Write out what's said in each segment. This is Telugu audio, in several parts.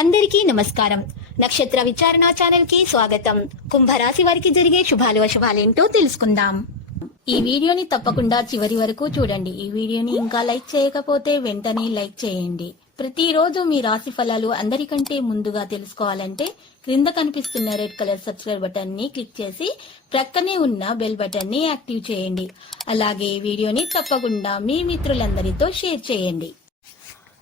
అందరికీ నమస్కారం. నక్షత్ర విచారణ ఛానల్ కి స్వాగతం. కుంభరాశి వారికి జరిగే శుభాలు అశుభాలేంటో తెలుసుకుందాం. ఈ వీడియోని తప్పకుండా చివరి వరకు చూడండి. ఈ వీడియోని ఇంకా లైక్ చేయకపోతే వెంటనే లైక్ చేయండి. ప్రతిరోజు మీ రాశి ఫలాలు అందరికంటే ముందుగా తెలుసుకోవాలంటే క్రింద కనిపిస్తున్న రెడ్ కలర్ సబ్స్క్రైబ్ బటన్ ని క్లిక్ చేసి ప్రక్కనే ఉన్న బెల్ బటన్ ని యాక్టివ్ చేయండి. అలాగే ఈ వీడియోని తప్పకుండా మీ మిత్రులందరితో షేర్ చేయండి.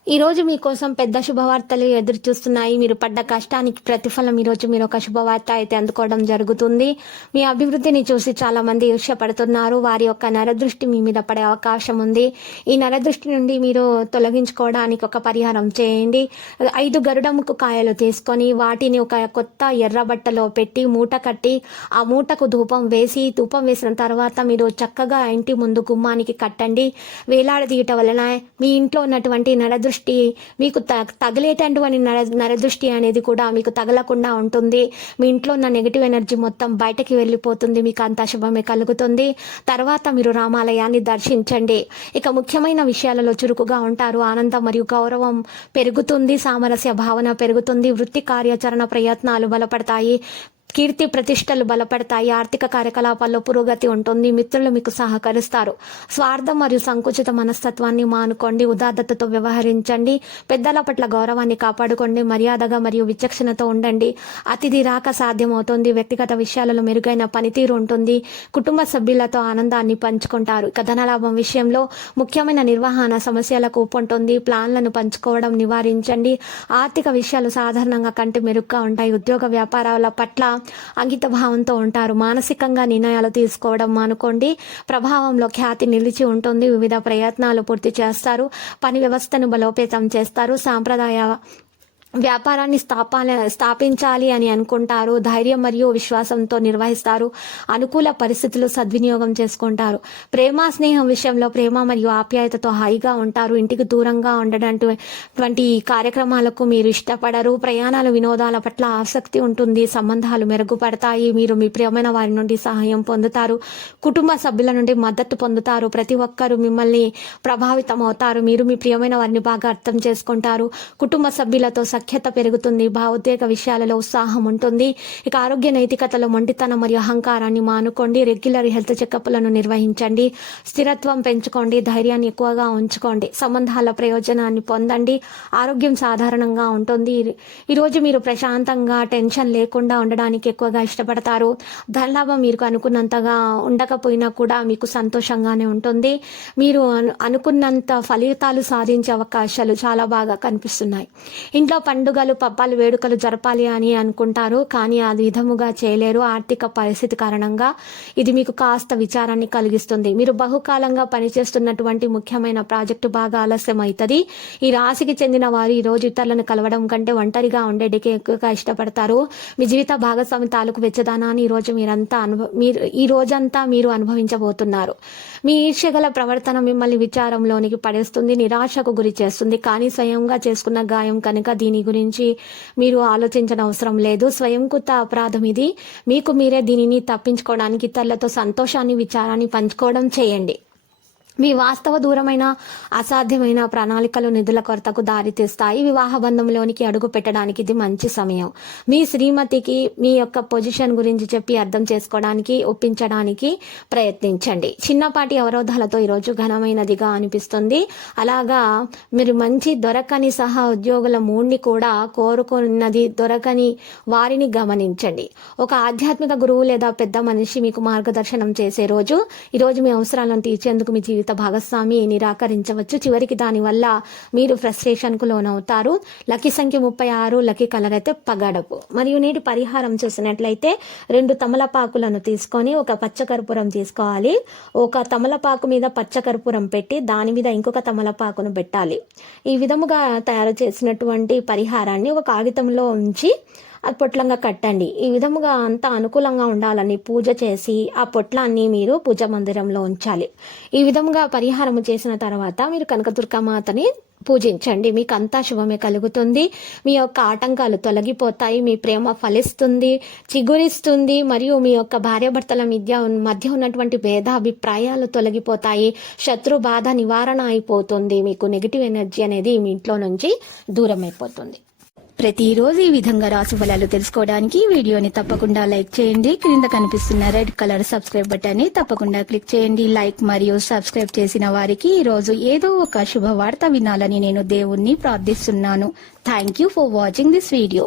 ఈ రోజు మీకోసం పెద్ద శుభవార్తలు ఎదురు చూస్తున్నాయి. మీరు పడ్డ కష్టానికి ప్రతిఫలం ఈ రోజు మీరు ఒక శుభవార్త అయితే అందుకోవడం జరుగుతుంది. మీ అభివృద్ధిని చూసి చాలా మంది ఈర్ష్యపడుతున్నారు. వారి యొక్క నరదృష్టి మీ మీద పడే అవకాశం ఉంది. ఈ నరదృష్టి నుండి మీరు తొలగించుకోవడానికి ఒక పరిహారం చేయండి. 5 గరుడముకు కాయలు తీసుకొని వాటిని ఒక కొత్త ఎర్ర బట్టలో పెట్టి మూట కట్టి ఆ మూటకు ధూపం వేసిన తర్వాత మీరు చక్కగా ఇంటి ముందు గుమ్మానికి కట్టండి. వేలాడదీయట వలన మీ ఇంట్లో ఉన్నటువంటి నరదృష్టి మీకు తగిలేటటువంటి నరదృష్టి అనేది కూడా మీకు తగలకుండా ఉంటుంది. మీ ఇంట్లో ఉన్న నెగిటివ్ ఎనర్జీ మొత్తం బయటకి వెళ్ళిపోతుంది. మీకు అంత శుభమే కలుగుతుంది. తర్వాత మీరు రామాలయాన్ని దర్శించండి. ఇక ముఖ్యమైన విషయాలలో చురుకుగా ఉంటారు. ఆనందం మరియు గౌరవం పెరుగుతుంది. సామరస్య భావన పెరుగుతుంది. వృత్తి కార్యాచరణ ప్రయత్నాలు బలపడతాయి. కీర్తి ప్రతిష్టలు బలపడతాయి. ఆర్థిక కార్యకలాపాల్లో పురోగతి ఉంటుంది. మిత్రులు మీకు సహకరిస్తారు. స్వార్థం మరియు సంకుచిత మనస్తత్వాన్ని మానుకోండి. ఉదాత్తతతో వ్యవహరించండి. పెద్దల పట్ల గౌరవాన్ని కాపాడుకోండి. మర్యాదగా మరియు విచక్షణతో ఉండండి. అతిథి రాక సాధ్యమవుతుంది. వ్యక్తిగత విషయాలలో మెరుగైన పనితీరు ఉంటుంది. కుటుంబ సభ్యులతో ఆనందాన్ని పంచుకుంటారు. ఇక ధనలాభం విషయంలో ముఖ్యమైన నిర్వహణ సమస్యలకు ఉంటుంది. ప్లాన్లను పంచుకోవడం నివారించండి. ఆర్థిక విషయాలు సాధారణంగా కంటే మెరుగ్గా ఉంటాయి. ఉద్యోగ వ్యాపారాల పట్ల అంకిత భావంతో ఉంటారు. మానసికంగా నిర్ణయాలు తీసుకోవడం మానుకోండి. ప్రభావంలో ఖ్యాతి నిలిచి ఉంటుంది. వివిధ ప్రయత్నాలు పూర్తి చేస్తారు. పని వ్యవస్థను బలోపేతం చేస్తారు. సాంప్రదాయ వ్యాపారాన్ని స్థాపించాలి అని అనుకుంటారు. ధైర్యం మరియు విశ్వాసంతో నిర్వహిస్తారు. అనుకూల పరిస్థితులు సద్వినియోగం చేసుకుంటారు. ప్రేమ స్నేహం విషయంలో ప్రేమ మరియు ఆప్యాయతతో హాయిగా ఉంటారు. ఇంటికి దూరంగా ఉండడానికి కార్యక్రమాలకు మీరు ఇష్టపడరు. ప్రయాణాలు వినోదాల పట్ల ఆసక్తి ఉంటుంది. సంబంధాలు మెరుగుపడతాయి. మీరు మీ ప్రియమైన వారి నుండి సహాయం పొందుతారు. కుటుంబ సభ్యుల నుండి మద్దతు పొందుతారు. ప్రతి ఒక్కరూ మిమ్మల్ని ప్రభావితం అవుతారు. మీరు మీ ప్రియమైన వారిని బాగా అర్థం చేసుకుంటారు. కుటుంబ సభ్యులతో సఖ్యత పెరుగుతుంది. భావోద్వేగ విషయాలలో ఉత్సాహం ఉంటుంది. ఇక ఆరోగ్య నైతికతలో మొండితనం మరియు అహంకారాన్ని మానుకోండి. రెగ్యులర్ హెల్త్ చెకప్లను నిర్వహించండి. స్థిరత్వం పెంచుకోండి. ధైర్యాన్ని ఎక్కువగా ఉంచుకోండి. సంబంధాల ప్రయోజనాన్ని పొందండి. ఆరోగ్యం సాధారణంగా ఉంటుంది. ఈరోజు మీరు ప్రశాంతంగా టెన్షన్ లేకుండా ఉండడానికి ఎక్కువగా ఇష్టపడతారు. ధనలాభం మీరు అనుకున్నంతగా ఉండకపోయినా కూడా మీకు సంతోషంగానే ఉంటుంది. మీరు అనుకున్నంత ఫలితాలు సాధించే అవకాశాలు చాలా బాగా కనిపిస్తున్నాయి. ఇంట్లో పండుగలు పబ్బాలు వేడుకలు జరపాలి అని అనుకుంటారు, కానీ అది విధముగా చేయలేరు. ఆర్థిక పరిస్థితి కారణంగా ఇది మీకు కాస్త విచారాన్ని కలిగిస్తుంది. మీరు బహుకాలంగా పనిచేస్తున్నటువంటి ముఖ్యమైన ప్రాజెక్టు బాగా ఆలస్యం అవుతుంది. ఈ రాశికి చెందిన వారు ఈ రోజు ఇతరులను కలవడం కంటే ఒంటరిగా ఉండేటికి ఎక్కువగా ఇష్టపడతారు. మీ జీవిత భాగస్వామి తాలూకు వెచ్చదనాన్ని ఈ రోజంతా మీరు అనుభవించబోతున్నారు. మీ ఈర్ష్యగల ప్రవర్తన మిమ్మల్ని విచారంలోనికి పడేస్తుంది, నిరాశకు గురి చేస్తుంది. కానీ స్వయంగా చేసుకున్న గాయం కనుక దీని గురించి మీరు ఆలోచించిన అవసరం లేదు. స్వయంకృత అపరాధం ఇది. మీకు మీరే దీనిని తప్పించుకోవడానికి ఇతరులతో సంతోషాన్ని విచారాన్ని పంచుకోవడం చేయండి. మీ వాస్తవ దూరమైన అసాధ్యమైన ప్రణాళికలు నిధుల కొరతకు దారితీస్తాయి. వివాహ బంధంలోనికి అడుగు పెట్టడానికి ఇది మంచి సమయం. మీ శ్రీమతికి మీ యొక్క పొజిషన్ గురించి చెప్పి అర్థం చేసుకోవడానికి ఒప్పించడానికి ప్రయత్నించండి. చిన్నపాటి అవరోధాలతో ఈరోజు ఘనమైనదిగా అనిపిస్తుంది. అలాగా మీరు మంచి దొరకని సహా ఉద్యోగుల మూడ్ని కూడా కోరుకున్నది దొరకని వారిని గమనించండి. ఒక ఆధ్యాత్మిక గురువు లేదా పెద్ద మనిషి మీకు మార్గదర్శనం చేసే రోజు. ఈరోజు మీ అవసరాలను తీర్చేందుకు మీ జీవిత భాగస్వామి నిరాకరించవచ్చు. చివరికి దానివల్ల మీరు ఫ్రస్ట్రేషన్ కు లోనవుతారు. లక్కీ సంఖ్య 36. లక్కీ కలర్ అయితే పగడపు. మరియు నేటి పరిహారం చూసినట్లయితే 2 తమలపాకులను తీసుకొని ఒక పచ్చకర్పూరం తీసుకోవాలి. ఒక తమలపాకు మీద పచ్చకర్పూరం పెట్టి దాని మీద ఇంకొక తమలపాకును పెట్టాలి. ఈ విధముగా తయారు చేసినటువంటి పరిహారాన్ని ఒక కాగితంలో ఉంచి అది పొట్లంగా కట్టండి. ఈ విధముగా అంతా అనుకూలంగా ఉండాలని పూజ చేసి ఆ పొట్లాన్ని మీరు పూజ మందిరంలో ఉంచాలి. ఈ విధముగా పరిహారం చేసిన తర్వాత మీరు కనకదుర్గమాతని పూజించండి. మీకు అంతా శుభమే కలుగుతుంది. మీ యొక్క ఆటంకాలు తొలగిపోతాయి. మీ ప్రేమ ఫలిస్తుంది, చిగురిస్తుంది. మరియు మీ యొక్క భార్యాభర్తల మధ్య ఉన్నటువంటి భేదాభిప్రాయాలు తొలగిపోతాయి. శత్రు బాధ నివారణ అయిపోతుంది. మీకు నెగిటివ్ ఎనర్జీ అనేది మీ ఇంట్లో నుంచి దూరం అయిపోతుంది. ప్రతిరోజు ఈ విధంగా రాశి ఫలాలు తెలుసుకోవడానికి ఈ వీడియోని తప్పకుండా లైక్ చేయండి. క్రింద కనిపిస్తున్న రెడ్ కలర్ సబ్స్క్రైబ్ బటన్ ని తప్పకుండా క్లిక్ చేయండి. లైక్ మరియు సబ్స్క్రైబ్ చేసిన వారికి ఈ రోజు ఏదో ఒక శుభవార్త వినాలని నేను దేవుణ్ణి ప్రార్థిస్తున్నాను. Thank you for watching this video.